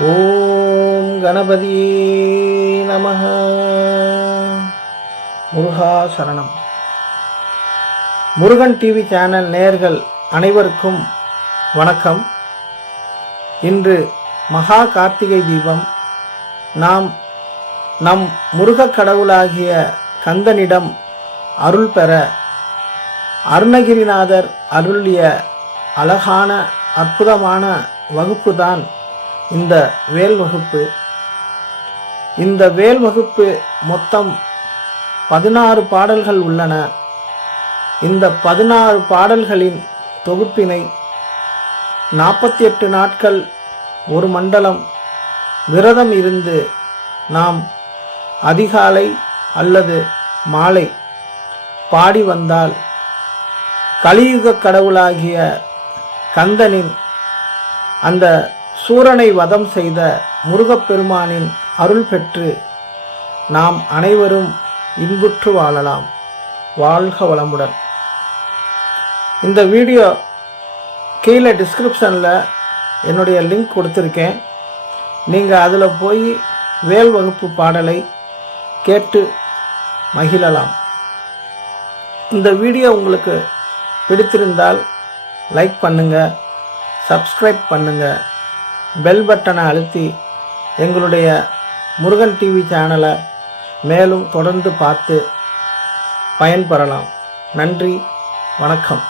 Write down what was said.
ஓம் கணபதி நமஹ. முருகா சரணம். Murugan TV channel நேயர்கள் அனைவருக்கும் வணக்கம். இன்று மகா கார்த்திகை தீபம். நாம் நம் முருகக் கடவுளாகிய கந்தனிடம் அருள் பெற அருணகிரிநாதர் அருளிய அழகான அற்புதமான வகுப்புதான் இந்த வேல் வகுப்பு. இந்த வேல் வகுப்பு மொத்தம் 16 பாடல்கள் உள்ளன. இந்த 16 பாடல்களின் தொகுப்பினை 48 நாட்கள் ஒரு மண்டலம் விரதம் இருந்து நாம் அதிகாலை அல்லது மாலை பாடி வந்தால் கலியுக கடவுளாகிய கந்தனின் அந்த சூரனை வதம் செய்த முருகப்பெருமானின் அருள் பெற்று நாம் அனைவரும் இன்புற்று வாழலாம். வாழ்க வளமுடன். இந்த வீடியோ கீழே டிஸ்கிரிப்ஷனில் என்னுடைய லிங்க் கொடுத்துருக்கேன். நீங்கள் அதில் போய் வேல் வகுப்பு பாடலை கேட்டு மகிழலாம். இந்த வீடியோ உங்களுக்கு பிடித்திருந்தால் லைக் பண்ணுங்கள், சப்ஸ்கிரைப் பண்ணுங்கள், பெல் பட்டனை அழுத்தி எங்களுடைய முருகன் டிவி சேனலை மேலும் தொடர்ந்து பார்த்து பயன்பெறலாம். நன்றி, வணக்கம்.